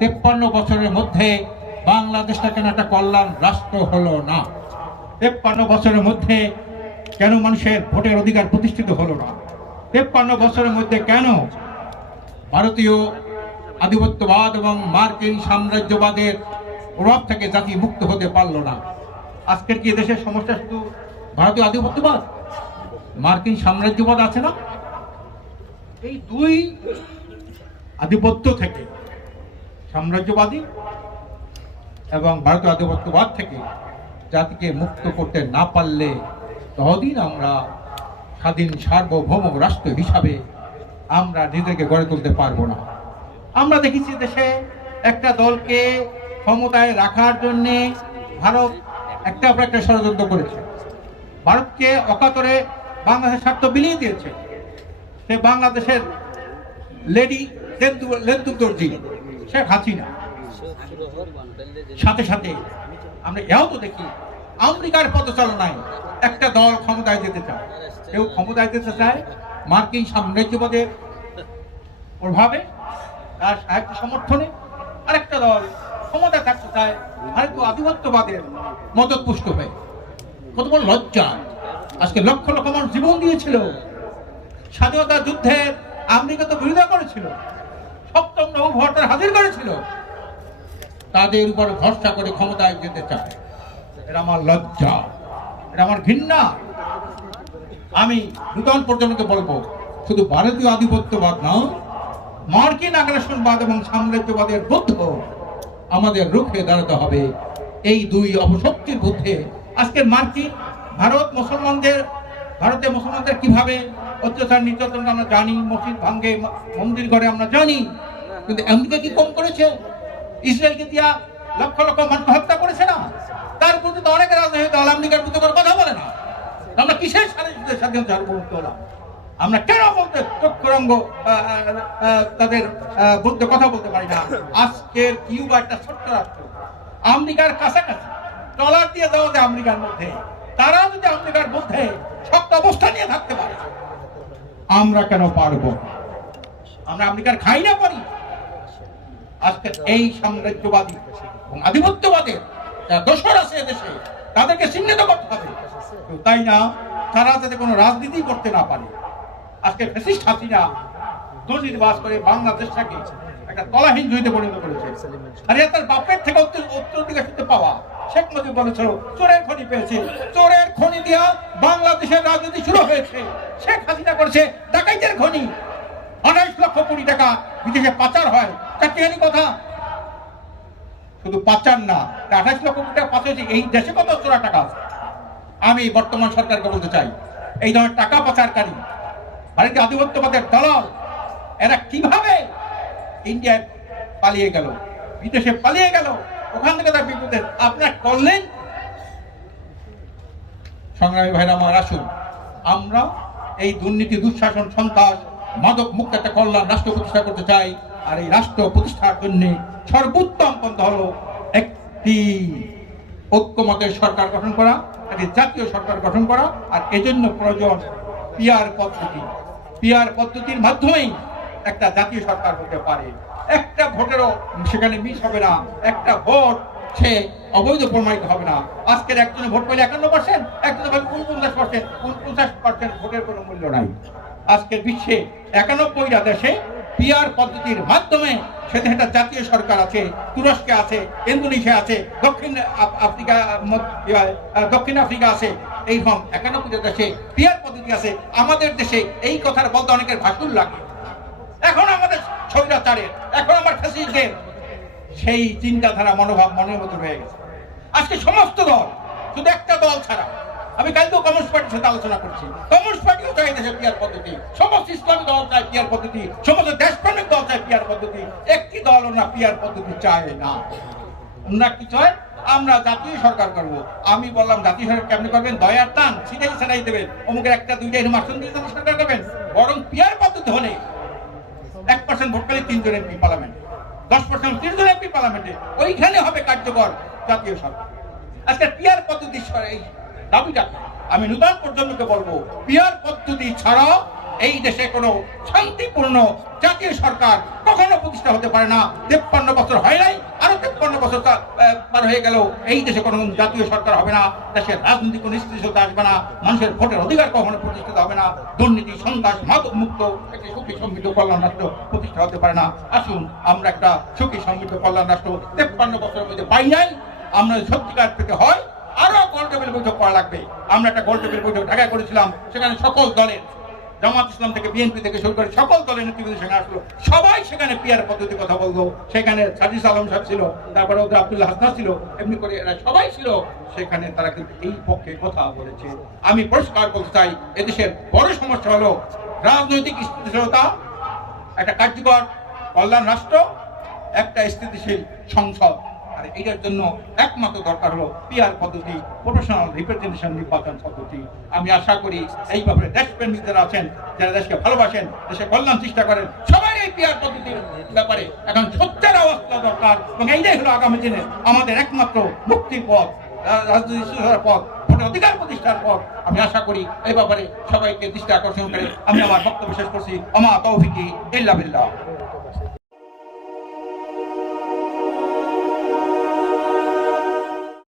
তেপ্পান্ন বছরের মধ্যে বাংলাদেশটা কেন একটা কল্যাণ রাষ্ট্র হলো না। তেপ্পান্ন বছরের মধ্যে কেন মানুষের ভোটের অধিকার প্রতিষ্ঠিত হলো না? তেপ্পান্ন বছরের মধ্যে কেন ভারতীয় আধিপত্যবাদ এবং মার্কিন সাম্রাজ্যবাদের প্রভাব থেকে জাতি মুক্ত হতে পারল না? আজকের কি দেশের সমস্যা শুধু ভারতীয় আধিপত্যবাদ? মার্কিন সাম্রাজ্যবাদ আছে না? এই দুই আধিপত্য থেকে সাম্রাজ্যবাদী এবং ভারতীয় আধিপত্যবাদ থেকে জাতিকে মুক্ত করতে না পারলে ততদিন আমরা স্বাধীন সার্বভৌম রাষ্ট্র হিসাবে আমরা নিজেকে গড়ে তুলতে পারব না। আমরা দেখেছি দেশে একটা দলকে ক্ষমতায় রাখার জন্যে ভারত একটা পর একটা ষড়যন্ত্র করেছে। ভারতকে অকাতরে বাংলাদেশের স্বার্থ বিলিয়ে দিয়েছে। সে বাংলাদেশের লেডি লেন্দু দর্জি শেখ হাসিনা সাথে সাথে আমরা এও তো দেখি, আমেরিকার পদচালনায় একটা দল ক্ষমতায় যেতে চায়। কেউ ক্ষমতায় যেতে চায়, মার্কিন সাম্রাজ্যবাদের প্রভাবে, তার সাহিত্য সমর্থনে আরেকটা দল ক্ষমতায় থাকতে চায়, ভারতীয় আধিপত্যবাদের মদত পুষ্ট হয়ে। কত বড় লজ্জা। আজকে লক্ষ লক্ষ মানুষ জীবন দিয়েছিল। স্বাধীনতা যুদ্ধের আমেরিকা তো বিরোধিতা করেছিল। সপ্তম নৌ ভট্টার হাজির করেছিল। তাদের উপর ভরসা করে ক্ষমতায় যেতে চায়। এটা আমার লজ্জা। এটা আমার ঘৃণা। আমি নূতন প্রজন্মকে বলব, শুধু ভারতীয় আধিপত্যবাদ না মার্কিন আগ্রাসনবাদ এবং সাম্রাজ্যবাদের বুদ্ধ আমাদের রুখে দাঁড়াতে হবে। এই দুই অপশক্তির বুদ্ধে আজকে মার্কিন, ভারত মুসলমানদের, ভারতে মুসলমানদের কীভাবে অত্যাচার, নির্যাতন আমরা জানি, মসজিদ ভাঙ্গে মন্দির ঘরে আমরা জানি, কিন্তু আমেরিকা কি কম করেছে? ইসরায়েলকে দিয়া লক্ষ লক্ষ মানুষ হত্যা করেছে না? তার প্রতি তো অনেক রাজনৈতিক দল আমেরিকার প্রতি কোনো কথা বলে না। আমরা কিসের সাথে স্বাধীনতা সার্বভৌমত্ব হলাম? আমরা কেন বলতে চক্ষুরঙ্গ তাদের বলতে কথা বলতে পারি না? আজকের কিউবা একটা ছোট্ট রাষ্ট্র। আমেরিকার কাছাকাছি, ডলার দিয়ে দেওয়া যায় আমেরিকার মধ্যে। তারা যদি আমেরিকার মধ্যে শক্ত অবস্থা নিয়ে থাকতে পারে আমরা কেন পারব? আমরা আমেরিকার খাই না পারি। আজকে এই সাম্রাজ্যবাদী আধিপত্যবাদের যারা দোষর আছে দেশে তাদেরকে চিহ্নিত করতে হবে। তাই না, তারা যাতে কোনো রাজনীতি করতে না পারে। আজকে ফেসিস্ট হাসিনা দুর্নীতিবাস করে বাংলাদেশটাকে একটা তলাহীন জয়িতে পরিণত করেছে। আর তার বাপের থেকে উত্তর উত্তরাধিকার পাওয়া। শেখ মুজিব বলেছিল, চোরের খনি পেয়েছে। চোরের খনি দিয়া বাংলাদেশের রাজনীতি শুরু হয়েছে। শেখ হাসিনা করেছে ডাকাইতের খনি। আঠাইশ লক্ষ কোটি টাকা বিদেশে পাচার হয়। চাকরিহানি কথা? শুধু পাচার না আঠাইশ লক্ষ কোটি টাকা পাচার এই দেশে কত চোরা টাকা? আমি বর্তমান সরকারকে বলতে চাই, এই ধরনের টাকা পাচারকারী ভারতীয় আধিপত্যবাদের দলাল, এরা কীভাবে ইন্ডিয়ায় পালিয়ে গেল, বিদেশে পালিয়ে গেল? ওখান থেকে তার বিপদে আপনার করলেন সংগ্রামী ভাইরা, আমার আসুন। আমরা এই দুর্নীতি, দুঃশাসন, সন্ত্রাস, মাদক মুক্ত একটা কল্যাণ রাষ্ট্র প্রতিষ্ঠা করতে চাই। আর এই রাষ্ট্র প্রতিষ্ঠার জন্য সর্বোত্তম পন্থা হলো একটি ঐক্যমতের সরকার গঠন করা, একটি জাতীয় সরকার গঠন করা। আর এজন্য প্রয়োজন পিয়ার পদ্ধতি। পিয়ার পদ্ধতির মাধ্যমেই একটা জাতীয় সরকার হতে পারে। একটা ভোটেরও সেখানে মিস হবে না। একটা ভোট সে অবৈধ প্রমাণিত হবে না। আজকের একজনে ভোট পেলে একান্ন পার্সেন্ট একজনে ভাবে উনপঞ্চাশ পার্সেন্ট উনপঞ্চাশ পার্সেন্ট ভোটের কোনো মূল্য নাই। আজকের বিশ্বে একানব্বইটা দেশে পিয়ার পদ্ধতির মাধ্যমে সেটা একটা জাতীয় সরকার আছে, তুরস্কে আছে, ইন্দোনেশিয়া আছে, দক্ষিণ আফ- আফ্রিকা দক্ষিণ আফ্রিকা আছে। এই রকম একানব্বইটা দেশে পিয়ার পদ্ধতি আছে। আমাদের দেশে এই কথার বলতে অনেকের ভাসুর লাগে। এখন আমার ফ্যাসিস্টদের সেই চিন্তাধারা মনোভাব মনের মতো রয়ে গেছে। আজকে সমস্ত দল, শুধু একটা দল ছাড়া, আমি কালকেও কমিউনিস্ট পার্টির সাথে আলোচনা করছি। কমিউনিস্ট পার্টিও চাই দেশে পিয়ার পদ্ধতি। সমস্ত ইসলামী দল চায় পিয়ার পদ্ধতি। সমস্ত দেশপ্রেমিক দল চায় পিয়ার পদ্ধতি। একটি দল ওনা পিয়ার পদ্ধতি চায় না। ওনারা কি চায়? আমরা জাতীয় সরকার করব। আমি বললাম, জাতীয় সরকার কেমনি করবেন? দয়ার টান সিটাই সেটাই দেবেন। অমুকের একটা, দুইটা এরকম আসন দিয়ে সরকার করবেন। বরং পিয়ার পদ্ধতি হলে এক পার্সেন্ট ভোট পেলে তিনজন এমপি পার্লামেন্টে, দশ পার্সেন্ট তিনজন এমপি পার্লামেন্টে, ওইখানে হবে কার্যকর জাতীয় সরকার। আজকে পিয়ার পদ্ধতি এই দাবিটা আমি নূতন প্রজন্মকে বলব, পিয়ার পদ্ধতি ছাড়াও এই দেশে কোনো শান্তিপূর্ণ জাতীয় সরকার কখনো প্রতিষ্ঠা হতে পারে না। তেপ্পান্ন বছর হয় নাই তেপ্পান্ন বছর পার হয়ে গেল এই দেশে কোনো জাতীয় সরকার হবে না, দেশের রাজনৈতিক কোনো আসবে না, মানুষের ভোটের অধিকার কখনো প্রতিষ্ঠিত হবে না, দুর্নীতি, সন্ত্রাস, মাদক মুক্ত, একটি সুখী সমৃদ্ধ কল্যাণ রাষ্ট্র প্রতিষ্ঠা হতে পারে না। আসুন, আমরা একটা সুখী সমৃদ্ধ কল্যাণ রাষ্ট্র তেপ্পান্ন বছরের মধ্যে পাই নাই, আমরা সত্যিকার পেতে হয় আরও গোল টেবিল বৈঠক করা লাগবে। আমরা একটা গোল টেবিল বৈঠক ঢাকায় করেছিলাম, সেখানে সকল দলের জামাত ইসলাম থেকে, বিএনপি থেকে শুরু করে সকল দলের নেতৃবৃন্দ সেখানে আসলো। সবাই সেখানে পিয়ার পদ্ধতি কথা বলল। সেখানে সাজিস আলম সাহেব ছিল, তারপরে ওদের আব্দুল্লাহ হাসনা ছিল, এমনি করে এরা সবাই ছিল। সেখানে তারা কিন্তু এই পক্ষে কথা বলেছে। আমি পরিষ্কার বলতে চাই, এদেশের বড় সমস্যা হলো রাজনৈতিক স্থিতিশীলতা, একটা কার্যকর কল্যাণ রাষ্ট্র, একটা স্থিতিশীল সংসদ। আর এটার জন্য একমাত্র দরকার হলো পিয়ার পদ্ধতি প্রফেশনাল রিপ্রেজেন্টেশন নির্বাচন পদ্ধতি। আমি আশা করি এই ব্যাপারে দেশপ্রেমিক যারা আছেন, যারা দেশকে ভালোবাসেন, দেশের কল্যাণ চেষ্টা করেন, সবাই এই পিয়ার পদ্ধতির ব্যাপারে এখন সত্যের অবস্থা দরকার এবং এইটাই হলো আগামী দিনে আমাদের একমাত্র মুক্তির পথ রাজনৈতিক স্থিতিশীলতার পথ অধিকার প্রতিষ্ঠার পথ। আমি আশা করি এই ব্যাপারে সবাইকে দৃষ্টি আকর্ষণ করে আমি আমার বক্তব্য শেষ করছি। আমা তৌফিকি ইল্লা বিল্লাহ।